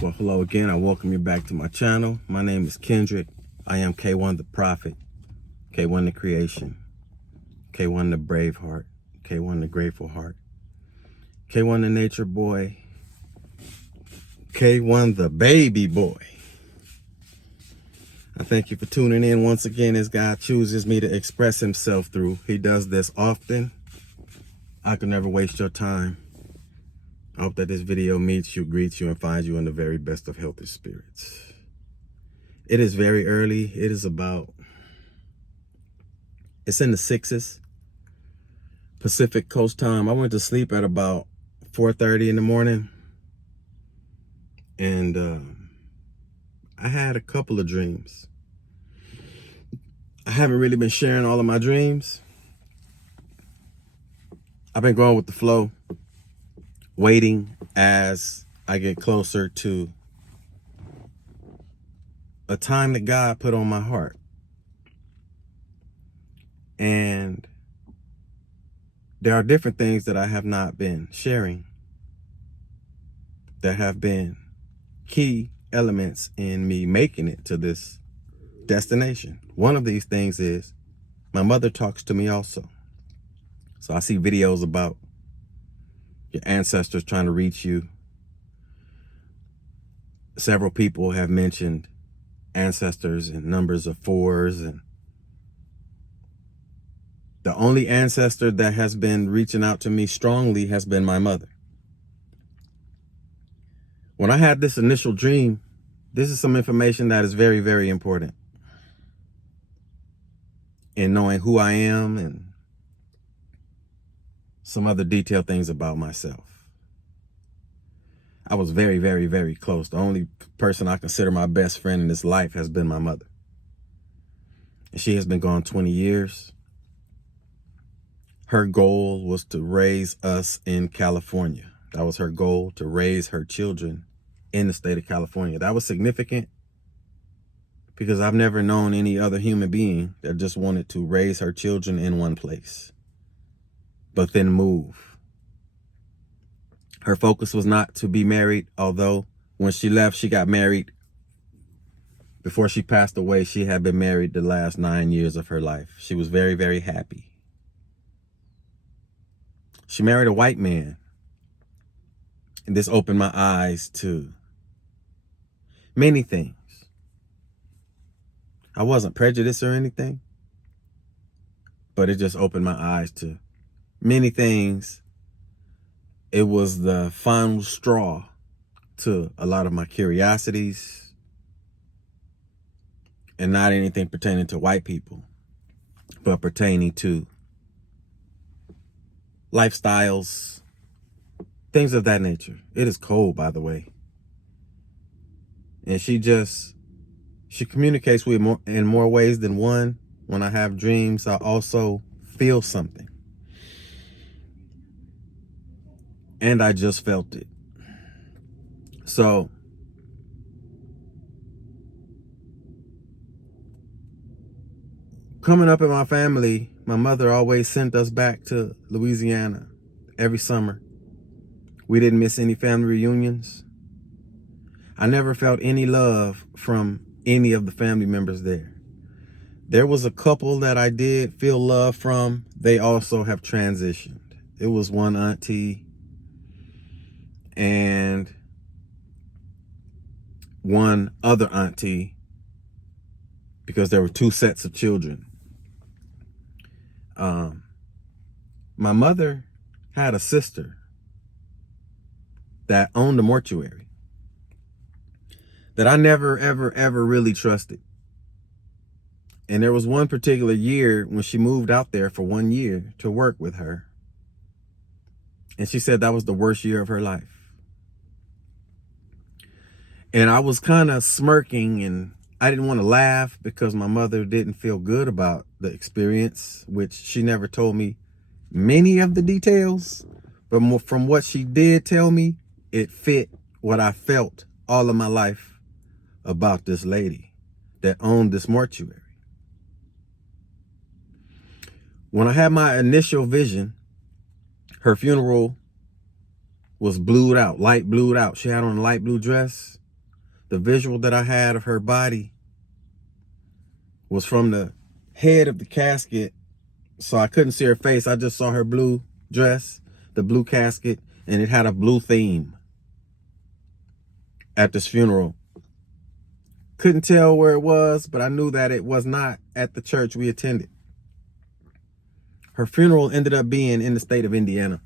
Well, hello again. I welcome you back to my channel. My name is Kendrick. I am K1 the Prophet, K1 the Creation, K1 the Brave Heart, K1 the Grateful Heart, K1 the Nature Boy, K1 the Baby Boy. I thank you for tuning in once again as God chooses me to express himself through. He does this often. I can never waste your time. I hope that this video meets you, greets you, and finds you in the very best of healthy spirits. It is very early. It is it's in the 6s Pacific Coast time. I went to sleep at about 4:30 in the morning. And I had a couple of dreams. I haven't really been sharing all of my dreams. I've been going with the flow, waiting as I get closer to a time that God put on my heart. And there are different things that I have not been sharing that have been key elements in me making it to this destination. One of these things is my mother talks to me also. So I see videos about your ancestors trying to reach you. Several people have mentioned ancestors in numbers of 4s, and the only ancestor that has been reaching out to me strongly has been my mother. When I had this initial dream, this is some information that is very, very important in knowing who I am and some other detailed things about myself. I was very, very, very close. The only person I consider my best friend in this life has been my mother. And she has been gone 20 years. Her goal was to raise us in California. That was her goal, to raise her children in the state of California. That was significant because I've never known any other human being that just wanted to raise her children in one place, but then move. Her focus was not to be married, although when she left, she got married. Before she passed away, she had been married the last 9 years of her life. She was very, very happy. She married a white man. And this opened my eyes to many things. I wasn't prejudiced or anything, but it just opened my eyes to many things. It was the final straw to a lot of my curiosities, and not anything pertaining to white people, but pertaining to lifestyles, things of that nature. It is cold, by the way. And she communicates with me in more ways than one. When I have dreams, I also feel something. And I just felt it. So coming up in my family, my mother always sent us back to Louisiana every summer. We didn't miss any family reunions. I never felt any love from any of the family members there. There was a couple that I did feel love from. They also have transitioned. It was one auntie and one other auntie, because there were 2 sets of children. My mother had a sister that owned a mortuary that I never, ever, ever really trusted. And there was one particular year when she moved out there for 1 year to work with her. And she said that was the worst year of her life. And I was kind of smirking, and I didn't want to laugh because my mother didn't feel good about the experience, which she never told me many of the details. But more from what she did tell me, it fit what I felt all of my life about this lady that owned this mortuary. When I had my initial vision, her funeral was blued out, light blued out. She had on a light blue dress. The visual that I had of her body was from the head of the casket, so I couldn't see her face. I just saw her blue dress, the blue casket, and it had a blue theme at this funeral. Couldn't tell where it was, but I knew that it was not at the church we attended. Her funeral ended up being in the state of Indiana.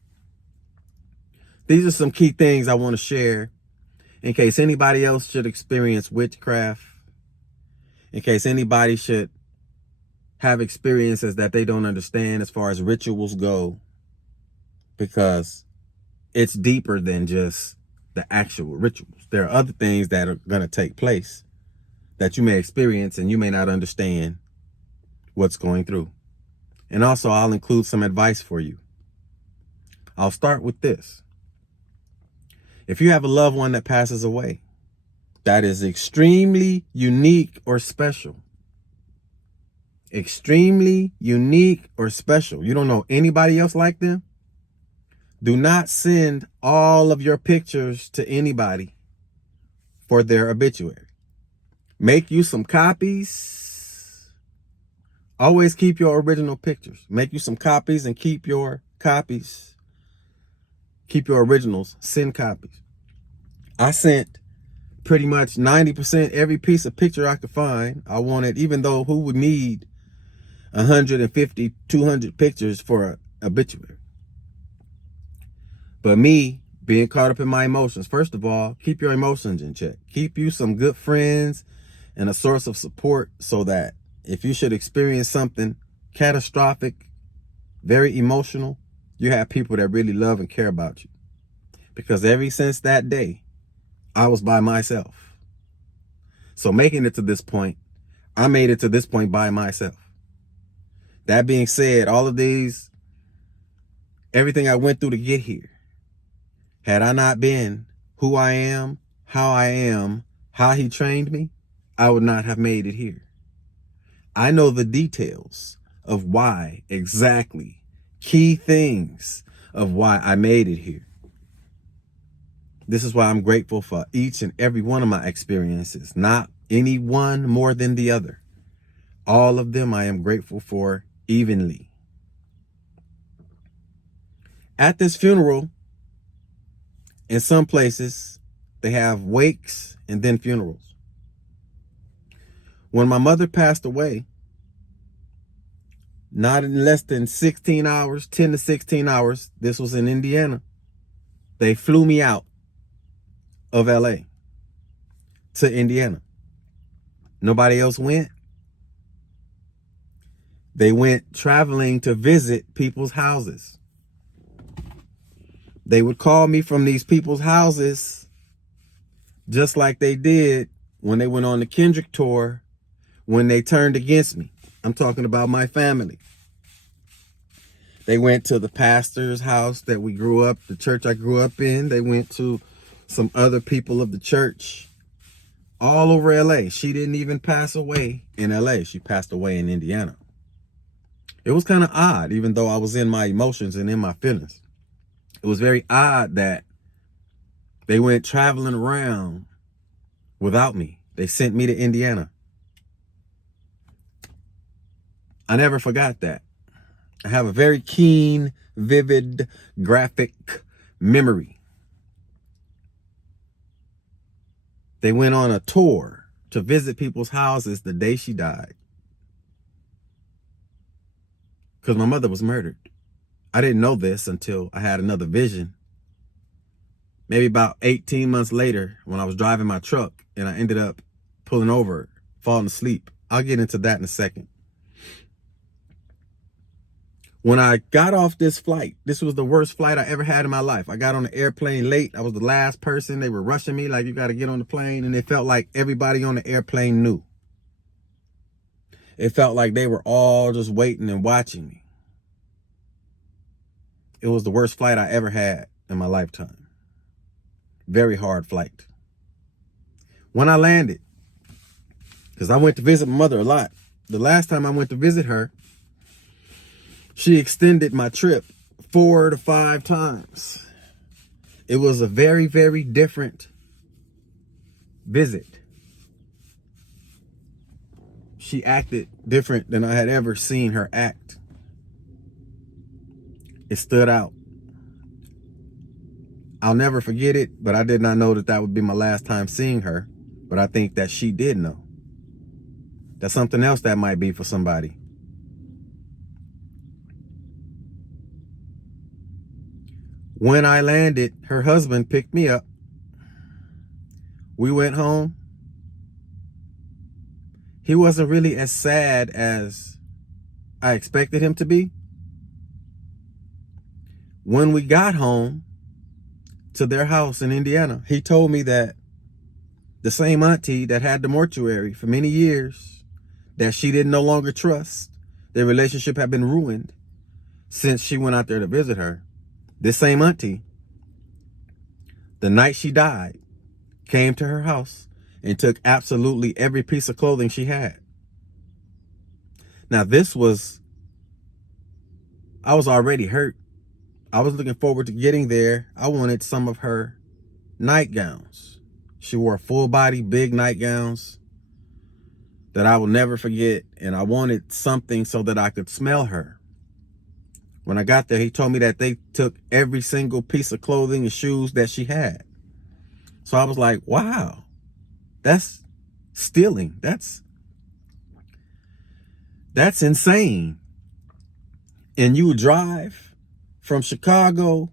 These are some key things I want to share in case anybody else should experience witchcraft, in case anybody should have experiences that they don't understand as far as rituals go, because it's deeper than just the actual rituals. There are other things that are going to take place that you may experience and you may not understand what's going through. And also, I'll include some advice for you. I'll start with this. If you have a loved one that passes away, that is extremely unique or special. Extremely unique or special. You don't know anybody else like them? Do not send all of your pictures to anybody for their obituary. Make you some copies. Always keep your original pictures. Make you some copies and keep your copies. Keep your originals. Send copies. I sent pretty much 90% every piece of picture I could find. I wanted, even though who would need 150, 200 pictures for an obituary? But me, being caught up in my emotions, first of all, keep your emotions in check. Keep you some good friends and a source of support so that if you should experience something catastrophic, very emotional, you have people that really love and care about you. Because ever since that day, I was by myself. So making it to this point, I made it to this point by myself. That being said, all of these, everything I went through to get here, had I not been who I am, how he trained me, I would not have made it here. I know the details of why exactly, key things of why I made it here. This is why I'm grateful for each and every one of my experiences, not any one more than the other. All of them I am grateful for evenly. At this funeral, in some places, they have wakes and then funerals. When my mother passed away, not in less than 16 hours, 10 to 16 hours, this was in Indiana, they flew me out of LA to Indiana. Nobody else went. They went traveling to visit people's houses. They would call me from these people's houses just like they did when they went on the Kendrick tour, when they turned against me. I'm talking about my family. They went to the pastor's house that we grew up, the church I grew up in. They went to some other people of the church all over LA. She didn't even pass away in LA. She passed away in Indiana. It was kind of odd, even though I was in my emotions and in my feelings. It was very odd that they went traveling around without me. They sent me to Indiana. I never forgot that. I have a very keen, vivid, graphic memory. They went on a tour to visit people's houses the day she died. Because my mother was murdered. I didn't know this until I had another vision. Maybe about 18 months later, when I was driving my truck and I ended up pulling over, falling asleep. I'll get into that in a second. When I got off this flight, this was the worst flight I ever had in my life. I got on the airplane late. I was the last person. They were rushing me like, you got to get on the plane. And it felt like everybody on the airplane knew. It felt like they were all just waiting and watching me. It was the worst flight I ever had in my lifetime. Very hard flight. When I landed, because I went to visit my mother a lot. The last time I went to visit her, she extended my trip 4 to 5 times. It was a very, very different visit. She acted different than I had ever seen her act. It stood out. I'll never forget it, but I did not know that that would be my last time seeing her. But I think that she did know. That's something else that might be for somebody. When I landed, her husband picked me up. We went home. He wasn't really as sad as I expected him to be. When we got home to their house in Indiana, he told me that the same auntie that had the mortuary for many years, that she didn't no longer trust, their relationship had been ruined since she went out there to visit her. This same auntie, the night she died, came to her house and took absolutely every piece of clothing she had. Now I was already hurt. I was looking forward to getting there. I wanted some of her nightgowns. She wore full body, big nightgowns that I will never forget. And I wanted something so that I could smell her. When I got there, he told me that they took every single piece of clothing and shoes that she had. So I was like, wow, that's stealing. That's insane. And you would drive from Chicago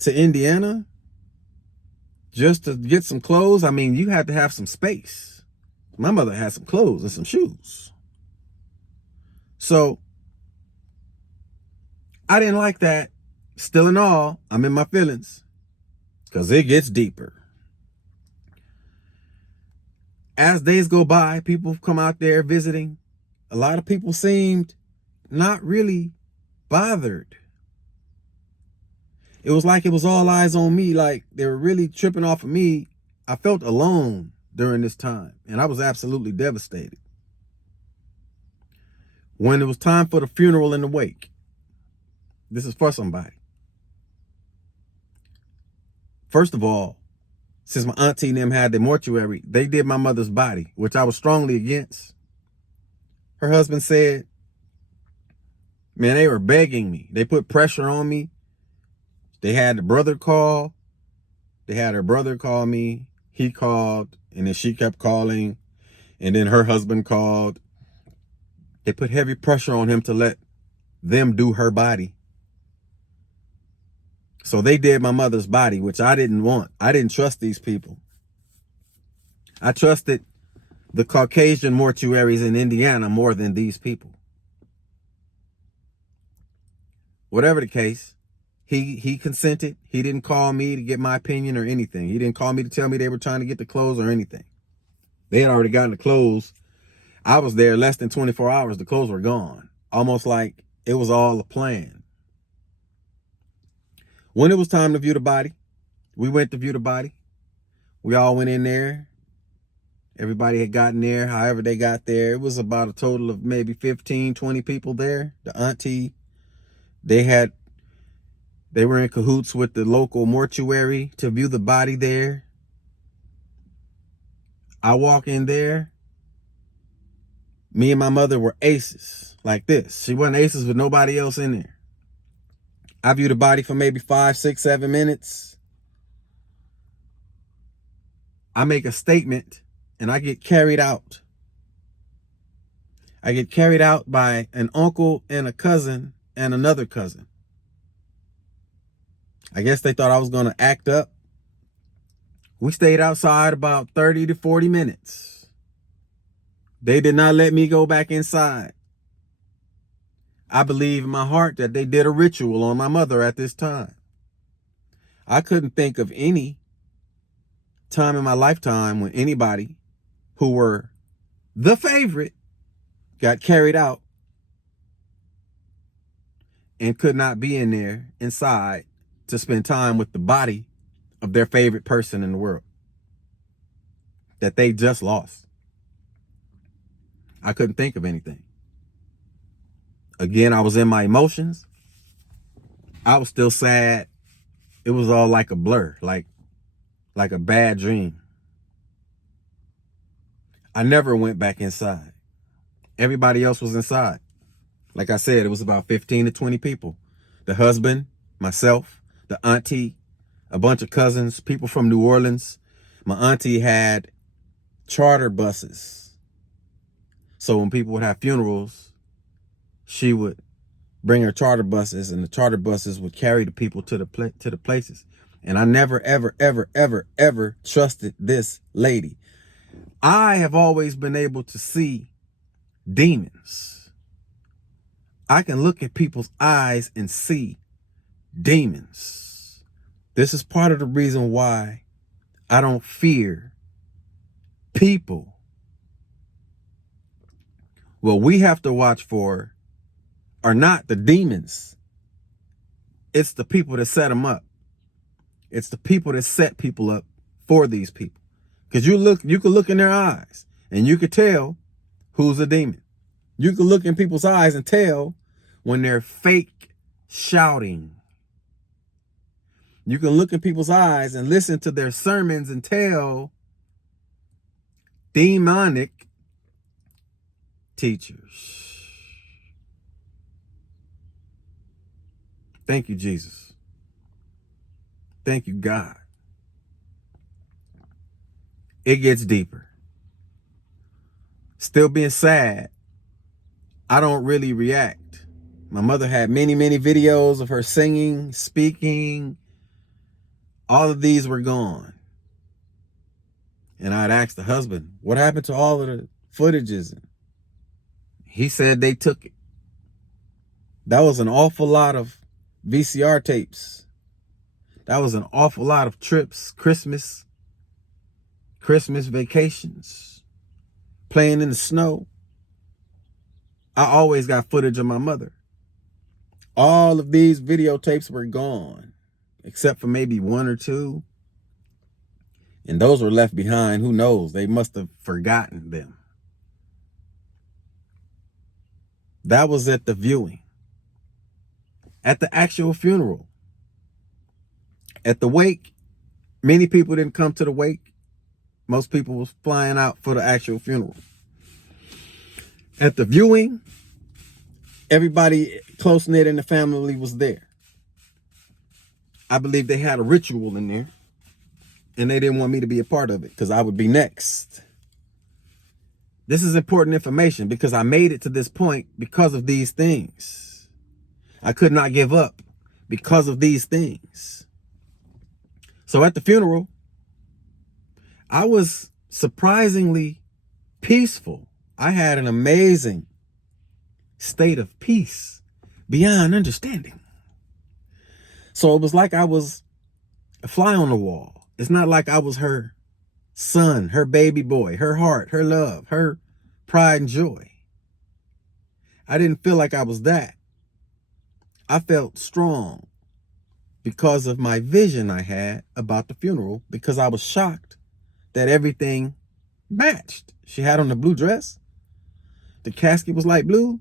to Indiana just to get some clothes. I mean, you had to have some space. My mother had some clothes and some shoes. So I didn't like that. Still in all, I'm in my feelings because it gets deeper. As days go by, people come out there visiting. A lot of people seemed not really bothered. It was like it was all eyes on me, like they were really tripping off of me. I felt alone during this time, and I was absolutely devastated. When it was time for the funeral and the wake, this is for somebody. First of all, since my auntie and them had the mortuary, they did my mother's body, which I was strongly against. Her husband said, man, they were begging me. They put pressure on me. They had the brother call. They had her brother call me. He called, and then she kept calling. And then her husband called. They put heavy pressure on him to let them do her body. So they did my mother's body, which I didn't want. I didn't trust these people. I trusted the Caucasian mortuaries in Indiana more than these people. Whatever the case, he consented. He didn't call me to get my opinion or anything. He didn't call me to tell me they were trying to get the clothes or anything. They had already gotten the clothes. I was there less than 24 hours. The clothes were gone. Almost like it was all a plan. When it was time to view the body, we went to view the body. We all went in there. Everybody had gotten there. However they got there, it was about a total of maybe 15, 20 people there. The auntie, they were in cahoots with the local mortuary to view the body there. I walk in there. Me and my mother were aces like this. She wasn't aces with nobody else in there. I viewed the body for maybe 5, 6, 7 minutes. I make a statement and I get carried out. I get carried out by an uncle and a cousin and another cousin. I guess they thought I was going to act up. We stayed outside about 30 to 40 minutes. They did not let me go back inside. I believe in my heart that they did a ritual on my mother at this time. I couldn't think of any time in my lifetime when anybody who were the favorite got carried out and could not be in there inside to spend time with the body of their favorite person in the world that they just lost. I couldn't think of anything. Again, I was in my emotions. I was still sad. It was all like a blur, like a bad dream. I never went back inside. Everybody else was inside. Like I said, it was about 15 to 20 people. The husband, myself, the auntie, a bunch of cousins, people from New Orleans. My auntie had charter buses. So when people would have funerals, she would bring her charter buses, and the charter buses would carry the people to the places. And I never, ever, ever, ever, ever trusted this lady. I have always been able to see demons. I can look at people's eyes and see demons. This is part of the reason why I don't fear people. What we have to watch for are not the demons. It's the people that set them up. It's the people that set people up for these people. Because you can look in their eyes and you can tell who's a demon. You can look in people's eyes and tell when they're fake shouting. You can look in people's eyes and listen to their sermons and tell demonic teachers. Thank you, Jesus. Thank you, God. It gets deeper. Still being sad, I don't really react. My mother had many, many videos of her singing, speaking. All of these were gone. And I'd asked the husband, what happened to all of the footages? He said they took it. That was an awful lot of VCR tapes. That was an awful lot of trips, Christmas vacations, playing in the snow. I always got footage of my mother. All of these videotapes were gone, except for maybe one or two. And those were left behind. Who knows? They must have forgotten them. That was at the viewing. At the actual funeral. At the wake, many people didn't come to the wake. Most people was flying out for the actual funeral. At the viewing, everybody close-knit in the family was there. I believe they had a ritual in there, and they didn't want me to be a part of it because I would be next. This is important information because I made it to this point because of these things. I could not give up because of these things. So at the funeral, I was surprisingly peaceful. I had an amazing state of peace beyond understanding. So it was like I was a fly on the wall. It's not like I was her son, her baby boy, her heart, her love, her pride and joy. I didn't feel like I was that. I felt strong because of my vision I had about the funeral, because I was shocked that everything matched. She had on the blue dress. The casket was light blue.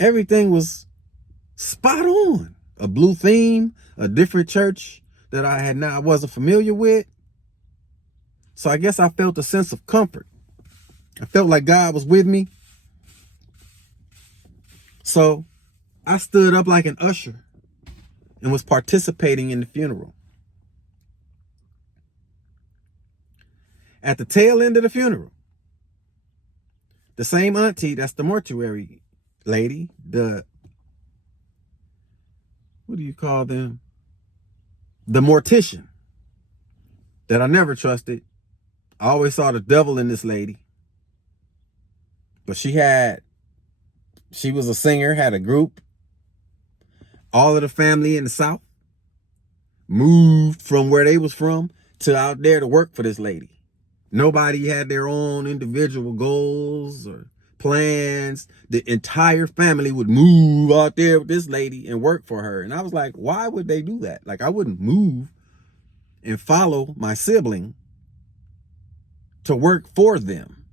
Everything was spot on. A blue theme, a different church that I wasn't familiar with. So I guess I felt a sense of comfort. I felt like God was with me. So I stood up like an usher and was participating in the funeral. At the tail end of the funeral, the same auntie, that's the mortuary lady, what do you call them? The mortician that I never trusted. I always saw the devil in this lady. But she was a singer, had a group. All of the family in the South moved from where they was from to out there to work for this lady. Nobody had their own individual goals or plans. The entire family would move out there with this lady and work for her. And I was like, why would they do that? Like, I wouldn't move and follow my sibling to work for them.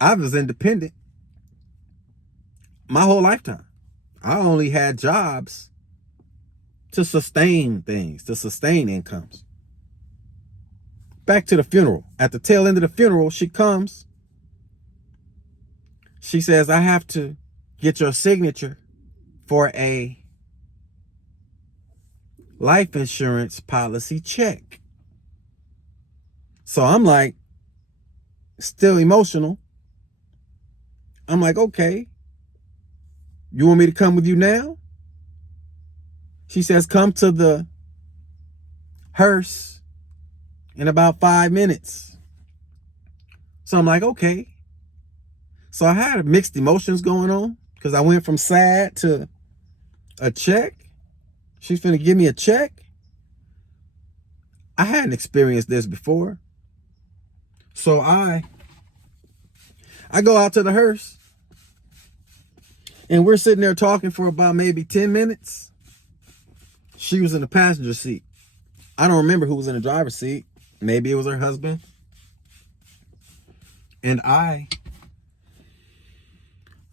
I was independent my whole lifetime. I only had jobs to sustain things, to sustain incomes. Back to the funeral. At the tail end of the funeral, she comes. She says, I have to get your signature for a life insurance policy check. So I'm like, still emotional. I'm like, okay, you want me to come with you now? She says, come to the hearse in about 5 minutes. So I'm like, okay. So I had mixed emotions going on because I went from sad to a check. She's finna give me a check. I hadn't experienced this before. So I go out to the hearse and we're sitting there talking for about maybe 10 minutes. She was in the passenger seat. I don't remember who was in the driver's seat. Maybe it was her husband. And I'm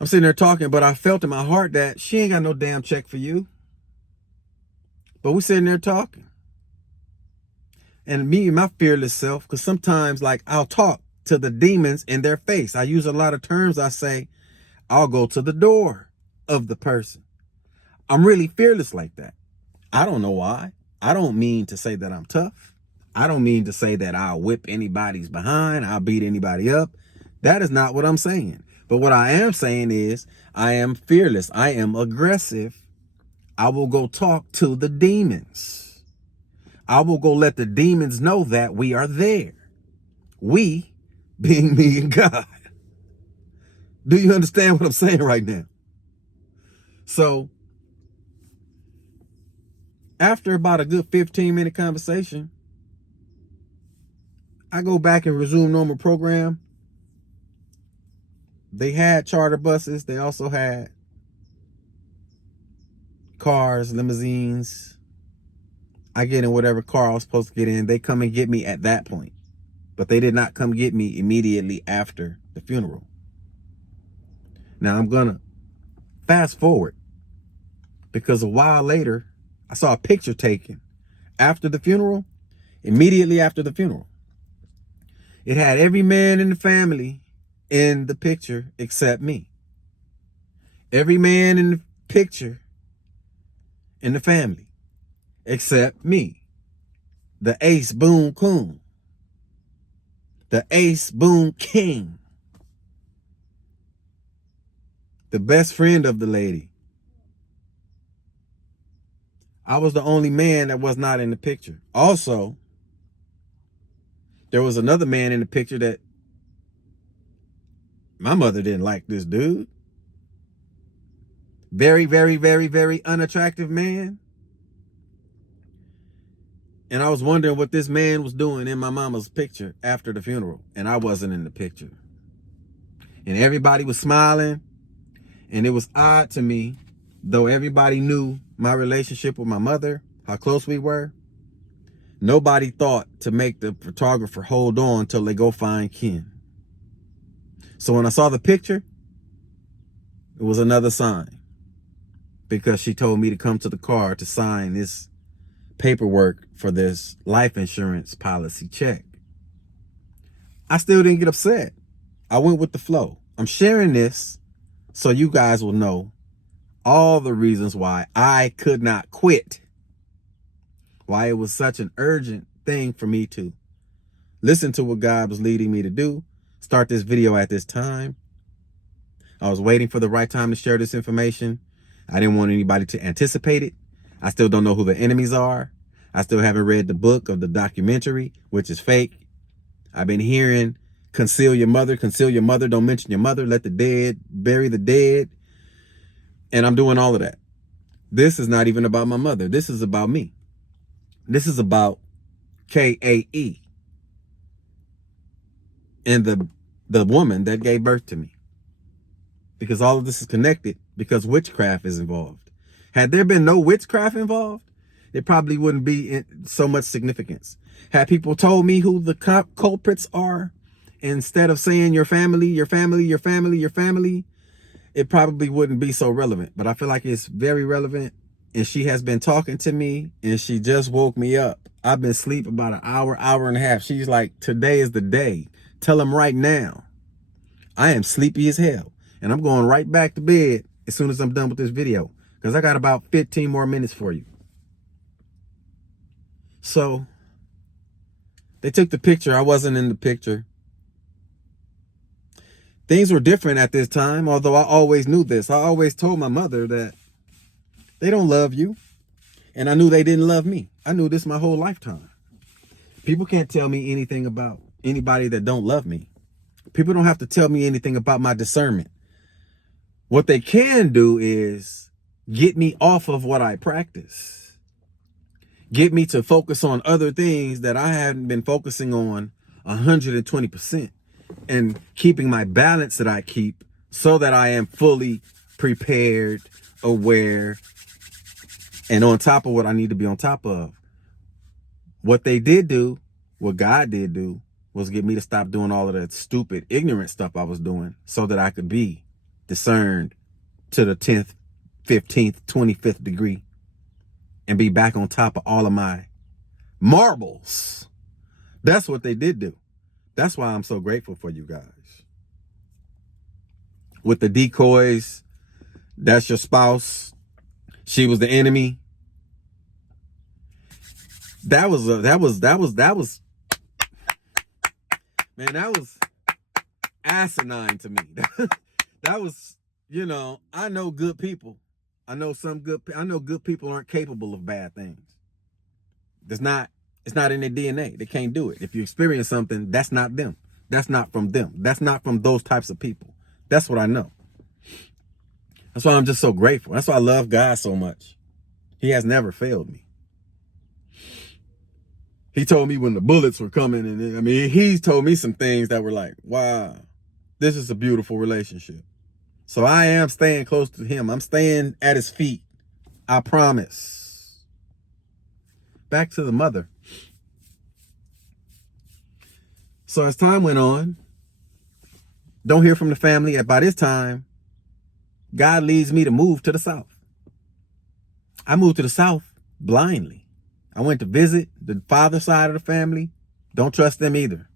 sitting there talking, but I felt in my heart that she ain't got no damn check for you. But we're sitting there talking. And me and my fearless self, because sometimes like I'll talk to the demons in their face. I use a lot of terms. I say, I'll go to the door of the person. I'm really fearless like that. I don't know why. I don't mean to say that I'm tough. I don't mean to say that I'll whip anybody's behind. I'll beat anybody up. That is not what I'm saying. But what I am saying is I am fearless. I am aggressive. I will go talk to the demons. I will go let the demons know that we are there. We being me and God. Do you understand what I'm saying right now? So after about a good 15-minute conversation, I go back and resume normal program. They had charter buses. They also had cars, limousines. I get in whatever car I was supposed to get in. They come and get me at that point. But they did not come get me immediately after the funeral. Now I'm going to fast forward because a while later, I saw a picture taken after the funeral, immediately after the funeral. It had every man in the family in the picture except me. Every man in the picture in the family except me. The ace boon coon. The ace boon king. The best friend of the lady. I was the only man that was not in the picture. Also, there was another man in the picture that my mother didn't like this dude. Very, very, very, very unattractive man. And I was wondering what this man was doing in my mama's picture after the funeral. And I wasn't in the picture. And everybody was smiling. And it was odd to me, though everybody knew my relationship with my mother, how close we were. Nobody thought to make the photographer hold on till they go find Ken. So when I saw the picture, it was another sign. Because she told me to come to the car to sign this paperwork for this life insurance policy check. I still didn't get upset. I went with the flow. I'm sharing this so you guys will know all the reasons why I could not quit. Why it was such an urgent thing for me to listen to what God was leading me to do. Start this video at this time. I was waiting for the right time to share this information. I didn't want anybody to anticipate it. I still don't know who the enemies are. I still haven't read the book of the documentary, which is fake. I've been hearing conceal your mother, don't mention your mother, let the dead bury the dead. And I'm doing all of that. This is not even about my mother. This is about me. This is about KAE and the woman that gave birth to me. Because all of this is connected because witchcraft is involved. Had there been no witchcraft involved, it probably wouldn't be in so much significance. Had people told me who the culprits are, instead of saying your family, your family, your family, your family, it probably wouldn't be so relevant. But I feel like it's very relevant. And she has been talking to me and she just woke me up. I've been asleep about an hour, hour and a half. She's like, today is the day. Tell him right now. I am sleepy as hell. And I'm going right back to bed as soon as I'm done with this video. Because I got about 15 more minutes for you. So, they took the picture. I wasn't in the picture. Things were different at this time, although I always knew this. I always told my mother that they don't love you. And I knew they didn't love me. I knew this my whole lifetime. People can't tell me anything about anybody that don't love me. People don't have to tell me anything about my discernment. What they can do is get me off of what I practice. Get me to focus on other things that I hadn't been focusing on 120%. And keeping my balance that I keep so that I am fully prepared, aware, and on top of what I need to be on top of. What they did do, what God did do, was get me to stop doing all of that stupid, ignorant stuff I was doing so that I could be discerned to the 10th, 15th, 25th degree and be back on top of all of my marbles. That's what they did do. That's why I'm so grateful for you guys. With the decoys, that's your spouse. She was the enemy. That was man, that was asinine to me. That was, you know, I know good people. I know good people aren't capable of bad things. It's not in their DNA. They can't do it. If you experience something, that's not them. That's not from them. That's not from those types of people. That's what I know. That's why I'm just so grateful. That's why I love God so much. He has never failed me. He told me when the bullets were coming, and I mean, he told me some things that were like, wow, this is a beautiful relationship. So I am staying close to him. I'm staying at his feet. I promise. Back to the mother. So as time went on, don't hear from the family. By this time, God leads me to move to the South. I moved to the South blindly. I went to visit the father side of the family. Don't trust them either.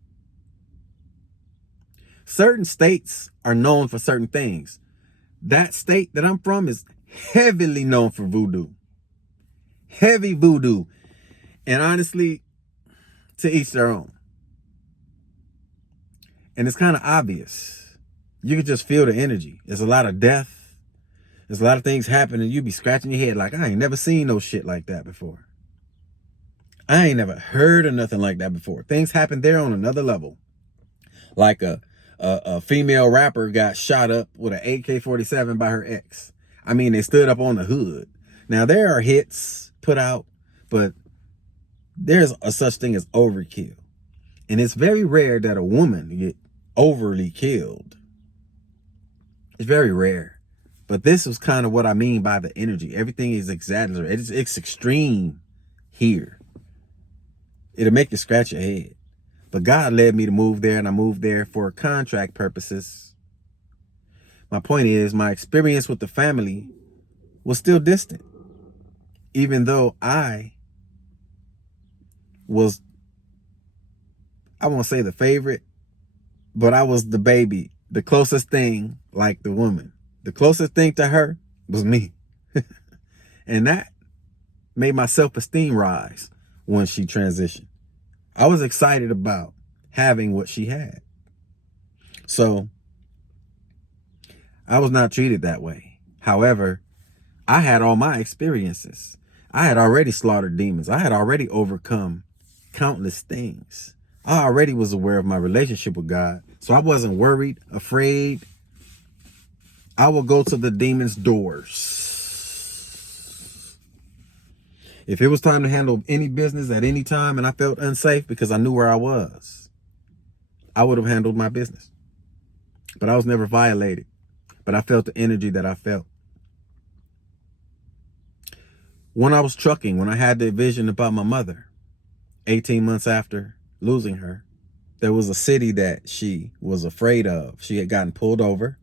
Certain states are known for certain things. That state that I'm from is heavily known for voodoo. Heavy voodoo. And honestly, to each their own. And it's kind of obvious. You can just feel the energy. There's a lot of death. There's a lot of things happening. You be scratching your head like, I ain't never seen no shit like that before. I ain't never heard of nothing like that before. Things happen there on another level. Like a female rapper got shot up with an AK-47 by her ex. I mean, they stood up on the hood. Now, there are hits put out, but there's a such thing as overkill. And it's very rare that a woman get overly killed. It's very rare. But this is kind of what I mean by the energy. Everything is exaggerated. It's extreme here. It'll make you scratch your head. But God led me to move there, and I moved there for contract purposes. My point is, my experience with the family was still distant. Even though I was, I won't say the favorite, but I was the baby. The closest thing, like the woman. The closest thing to her was me. And that made my self-esteem rise when she transitioned. I was excited about having what she had. So I was not treated that way. However, I had all my experiences. I had already slaughtered demons. I had already overcome countless things. I already was aware of my relationship with God. So I wasn't worried, afraid. I would go to the demon's doors. If it was time to handle any business at any time and I felt unsafe because I knew where I was, I would have handled my business. But I was never violated. But I felt the energy that I felt. When I was trucking, when I had the vision about my mother, 18 months after losing her, there was a city that she was afraid of. She had gotten pulled over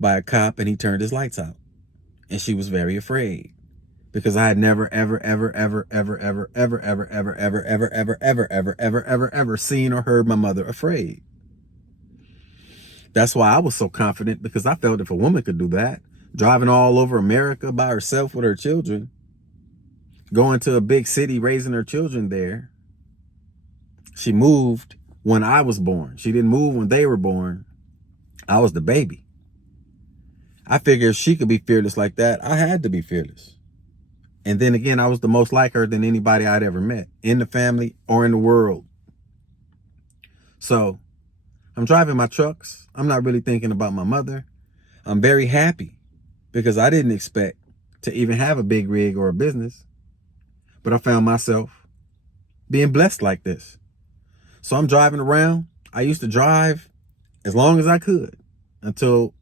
by a cop and he turned his lights out. And she was very afraid. because I had never, ever, ever, ever, ever, ever, ever, ever, ever, ever, ever, ever, ever, ever, ever, ever, ever seen or heard my mother afraid. That's why I was so confident, because I felt if a woman could do that, driving all over America by herself with her children, going to a big city, raising her children there. She moved when I was born. She didn't move when they were born. I was the baby. I figured if she could be fearless like that, I had to be fearless. And then again, I was the most like her than anybody I'd ever met in the family or in the world. So I'm driving my trucks. I'm not really thinking about my mother. I'm very happy because I didn't expect to even have a big rig or a business, but I found myself being blessed like this. So I'm driving around. I used to drive as long as I could until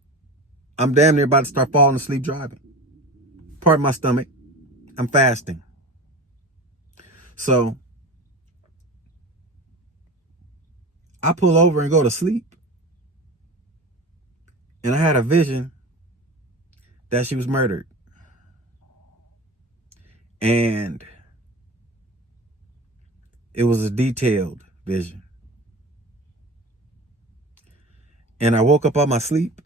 I'm damn near about to start falling asleep driving. Pardon my stomach. I'm fasting. So I pull over and go to sleep. And I had a vision that she was murdered. And it was a detailed vision. And I woke up out my sleep.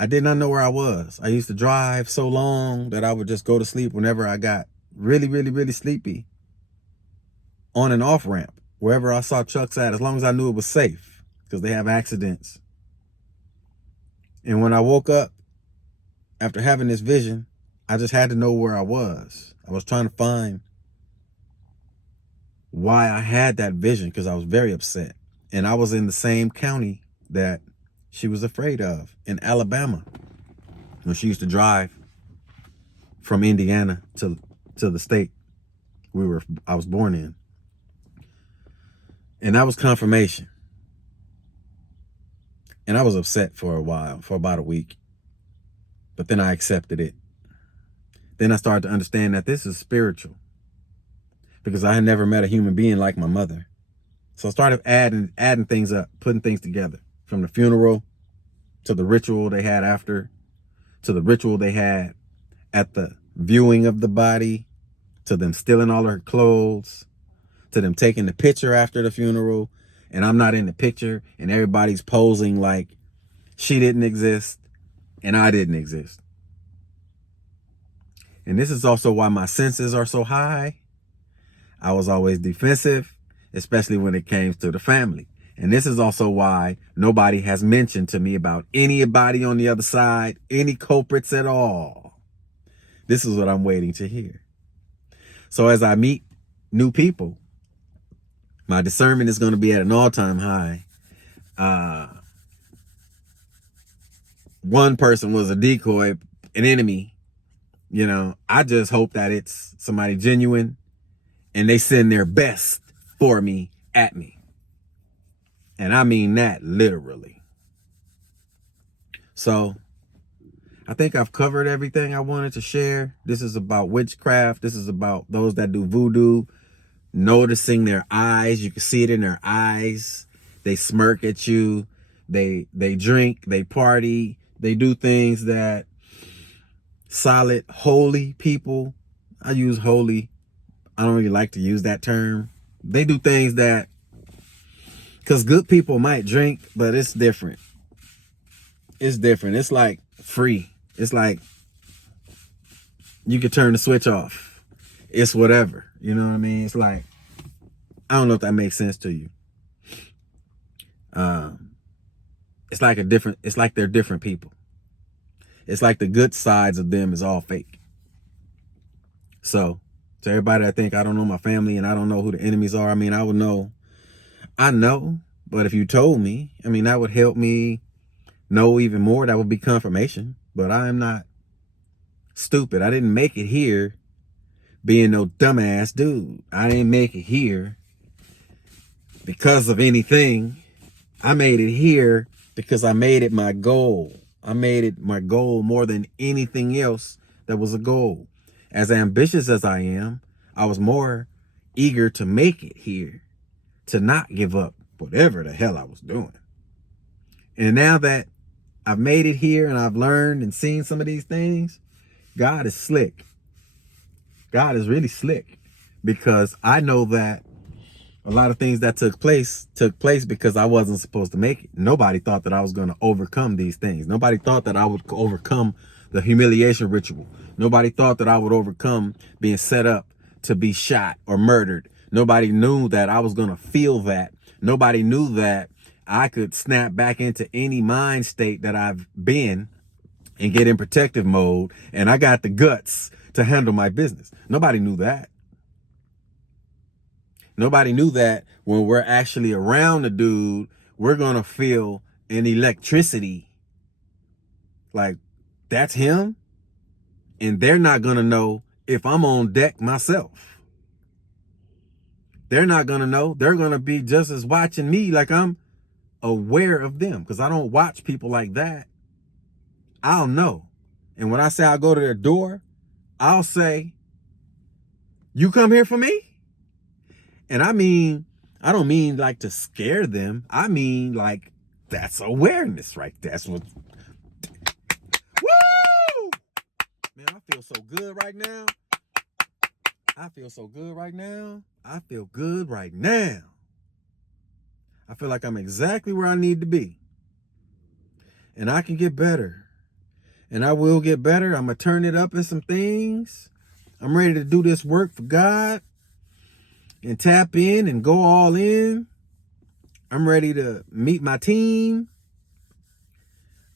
I did not know where I was. I used to drive so long that I would just go to sleep whenever I got really, really, really sleepy on an off ramp, wherever I saw trucks at, as long as I knew it was safe, because they have accidents. And when I woke up after having this vision, I just had to know where I was. I was trying to find why I had that vision, because I was very upset. And I was in the same county that she was afraid of, in Alabama, when she used to drive from Indiana to the state I was born in. And that was confirmation. And I was upset for a while, for about a week. But then I accepted it. Then I started to understand that this is spiritual, because I had never met a human being like my mother. So I started adding things up, putting things together, from the funeral to the ritual they had after, to the ritual they had at the viewing of the body, to them stealing all her clothes, to them taking the picture after the funeral, and I'm not in the picture, and everybody's posing like she didn't exist and I didn't exist. And this is also why my senses are so high. I was always defensive, especially when it came to the family. And this is also why nobody has mentioned to me about anybody on the other side, any culprits at all. This is what I'm waiting to hear. So as I meet new people, my discernment is going to be at an all-time high. One person was a decoy, an enemy. You know, I just hope that it's somebody genuine and they send their best for me, at me. And I mean that literally. So I think I've covered everything I wanted to share. This is about witchcraft. This is about those that do voodoo, noticing their eyes. You can see it in their eyes. They smirk at you. They drink, they party, they do things that solid, holy people, I use holy, I don't really like to use that term. They do things that, because good people might drink, but it's different. It's different. It's like free. It's like you could turn the switch off. It's whatever. You know what I mean? It's like, I don't know if that makes sense to you. It's like they're different people. It's like the good sides of them is all fake. So to everybody that think I don't know my family and I don't know who the enemies are, I mean, I would know. I know, but if you told me, I mean, that would help me know even more. That would be confirmation. But I am not stupid. I didn't make it here being no dumbass dude. I didn't make it here because of anything. I made it here because I made it my goal. I made it my goal more than anything else that was a goal. As ambitious as I am, I was more eager to make it here, to not give up whatever the hell I was doing. And now that I've made it here and I've learned and seen some of these things, God is slick. God is really slick, because I know that a lot of things that took place because I wasn't supposed to make it. Nobody thought that I was going to overcome these things. Nobody thought that I would overcome the humiliation ritual. Nobody thought that I would overcome being set up to be shot or murdered. Nobody knew that I was going to feel that. Nobody knew that I could snap back into any mind state that I've been and get in protective mode, and I got the guts to handle my business. Nobody knew that. Nobody knew that when we're actually around the dude, we're going to feel an electricity. Like, that's him. And they're not going to know if I'm on deck myself. They're not going to know. They're going to be just as watching me like I'm aware of them, because I don't watch people like that. I'll know. And when I say I'll go to their door, I'll say, you come here for me? And I don't mean like to scare them. I mean, like, that's awareness, right? That's what. Woo! Man, I feel so good right now. I feel so good right now. I feel good right now. I feel like I'm exactly where I need to be. And I can get better. And I will get better. I'm going to turn it up in some things. I'm ready to do this work for God and tap in and go all in. I'm ready to meet my team.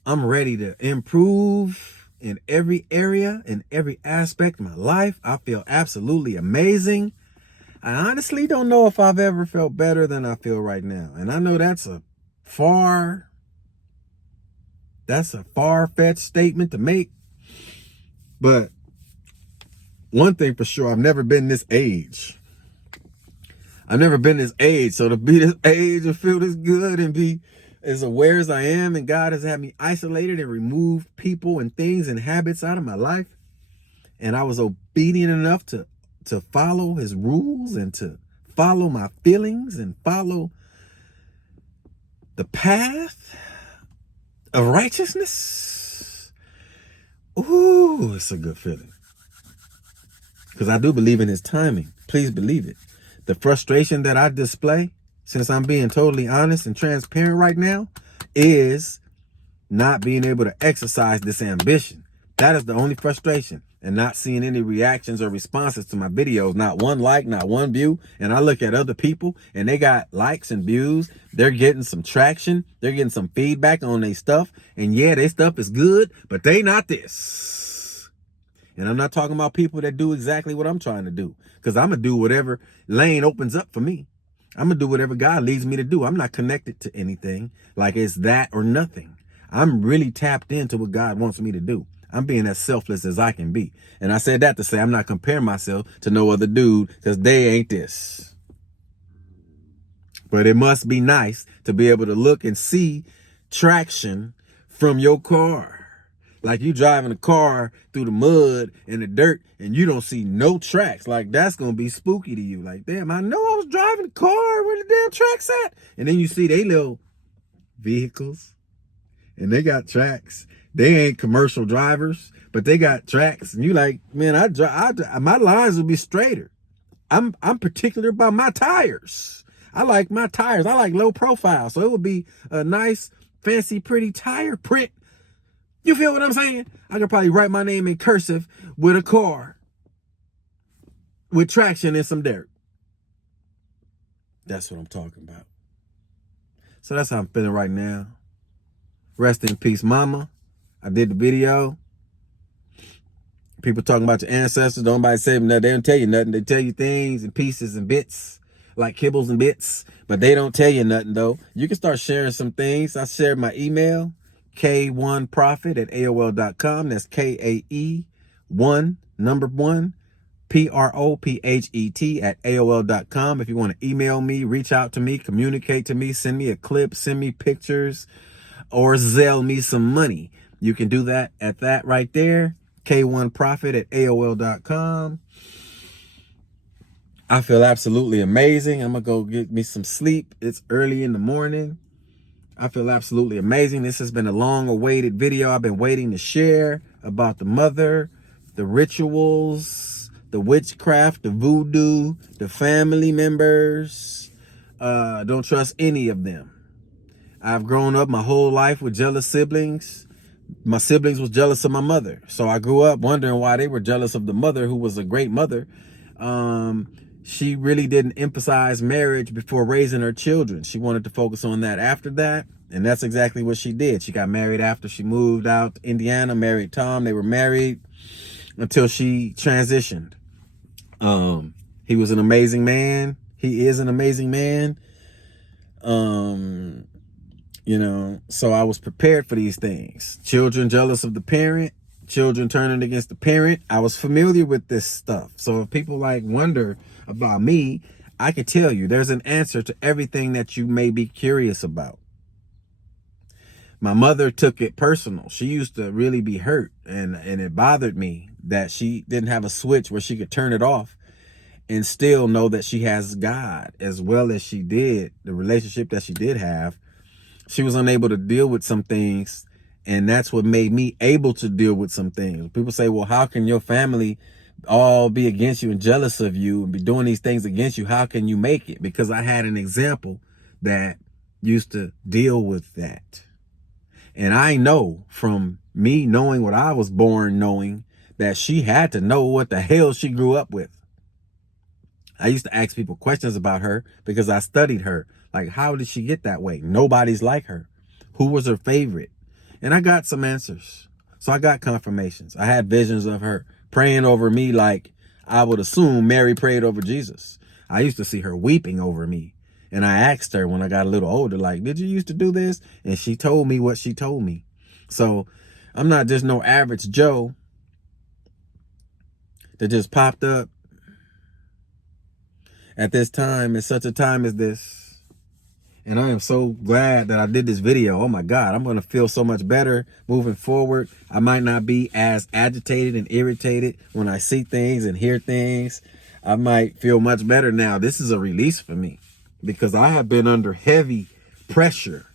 I'm ready to improve in every area, in every aspect of my life. I feel absolutely amazing. I honestly don't know if I've ever felt better than I feel right now. And I know that's a far-fetched statement to make. But one thing for sure, I've never been this age. I've never been this age. So to be this age and feel this good and be as aware as I am, and God has had me isolated and removed people and things and habits out of my life, and I was obedient enough to follow his rules and to follow my feelings and follow the path of righteousness. Ooh, it's a good feeling. Because I do believe in his timing. Please believe it. The frustration that I display, since I'm being totally honest and transparent right now, is not being able to exercise this ambition. That is the only frustration. And not seeing any reactions or responses to my videos. Not one like, not one view. And I look at other people and they got likes and views. They're getting some traction. They're getting some feedback on their stuff. And yeah, their stuff is good, but they not this. And I'm not talking about people that do exactly what I'm trying to do. Because I'm going to do whatever lane opens up for me. I'm going to do whatever God leads me to do. I'm not connected to anything like it's that or nothing. I'm really tapped into what God wants me to do. I'm being as selfless as I can be. And I said that to say I'm not comparing myself to no other dude, because they ain't this. But it must be nice to be able to look and see traction from your car. Like you driving a car through the mud and the dirt and you don't see no tracks. Like that's going to be spooky to you. Like, damn, I know I was driving a car. Where the damn tracks at? And then you see they little vehicles and they got tracks. They ain't commercial drivers, but they got tracks. And you like, man, my lines will be straighter. I'm particular about my tires. I like my tires. I like low profile. So it would be a nice, fancy, pretty tire print. You feel what I'm saying? I could probably write my name in cursive with a car with traction and some dirt. That's what I'm talking about. So that's how I'm feeling right now. Rest in peace, mama. I did the video. People talking about your ancestors. Nobody say nothing. They don't tell you nothing. They tell you things in pieces and bits, like kibbles and bits, but they don't tell you nothing though. You can start sharing some things. I shared my email, K1prophet@AOL.com. That's KAE1 PROPHET@AOL.com. If you want to email me, reach out to me, communicate to me, send me a clip, send me pictures, or Zelle me some money. You can do that at that right there. K1prophet@AOL.com. I feel absolutely amazing. I'm going to go get me some sleep. It's early in the morning. I feel absolutely amazing. This has been a long awaited video. I've been waiting to share about the mother, the rituals, the witchcraft, the voodoo, the family members. Don't trust any of them. I've grown up my whole life with jealous siblings. My siblings was jealous of my mother. So I grew up wondering why they were jealous of the mother, who was a great mother. She really didn't emphasize marriage before raising her children. She wanted to focus on that after that. And that's exactly what she did. She got married after she moved out to Indiana, married Tom. They were married until she transitioned. He was an amazing man. He is an amazing man. You know, so I was prepared for these things. Children jealous of the parent, children turning against the parent. I was familiar with this stuff. So if people like wonder about me, I can tell you there's an answer to everything that you may be curious about. My mother took it personal. She used to really be hurt, and it bothered me that she didn't have a switch where she could turn it off and still know that she has God as well as she did, the relationship that she did have. She was unable to deal with some things, and that's what made me able to deal with some things. People say, well, how can your family all be against you and jealous of you and be doing these things against you? How can you make it? Because I had an example that used to deal with that. And I know from me knowing what I was born knowing that she had to know what the hell she grew up with. I used to ask people questions about her because I studied her. Like, how did she get that way? Nobody's like her. Who was her favorite? And I got some answers. So I got confirmations. I had visions of her praying over me like I would assume Mary prayed over Jesus. I used to see her weeping over me. And I asked her when I got a little older, like, did you used to do this? And she told me what she told me. So I'm not just no average Joe that just popped up at this time, at such a time as this. And I am so glad that I did this video. Oh my God, I'm going to feel so much better moving forward. I might not be as agitated and irritated when I see things and hear things. I might feel much better now. This is a release for me because I have been under heavy pressure.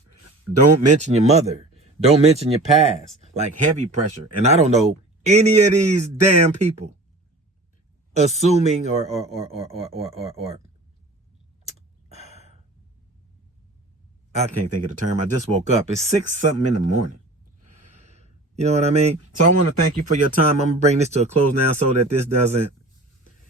Don't mention your mother. Don't mention your past. Like heavy pressure. And I don't know any of these damn people assuming or I can't think of the term. I just woke up. It's 6 something in the morning. You know what I mean? So I want to thank you for your time. I'm going to bring this to a close now so that this doesn't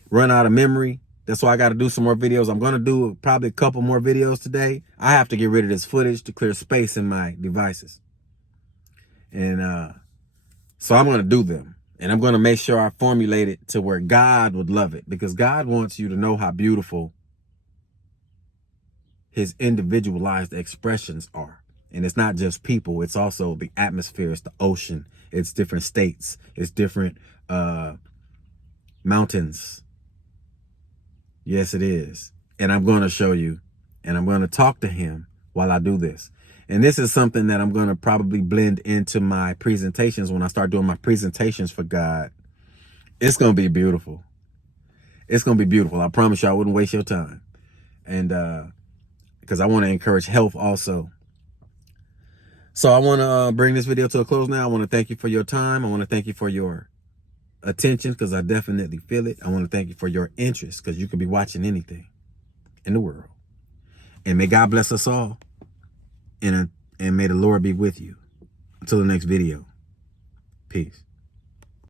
run out of memory. That's why I got to do some more videos. I'm going to do probably a couple more videos today. I have to get rid of this footage to clear space in my devices. And so I'm going to do them. And I'm going to make sure I formulate it to where God would love it. Because God wants you to know how beautiful his individualized expressions are. And it's not just people. It's also the atmosphere. It's the ocean. It's different states. It's different mountains. Yes, it is. And I'm going to show you. And I'm going to talk to him while I do this. And this is something that I'm going to probably blend into my presentations when I start doing my presentations for God. It's going to be beautiful. It's going to be beautiful. I promise you I wouldn't waste your time. And because I want to encourage health also. So I want to bring this video to a close now. I want to thank you for your time. I want to thank you for your attention because I definitely feel it. I want to thank you for your interest because you could be watching anything in the world. And may God bless us all. And may the Lord be with you. Until the next video. Peace.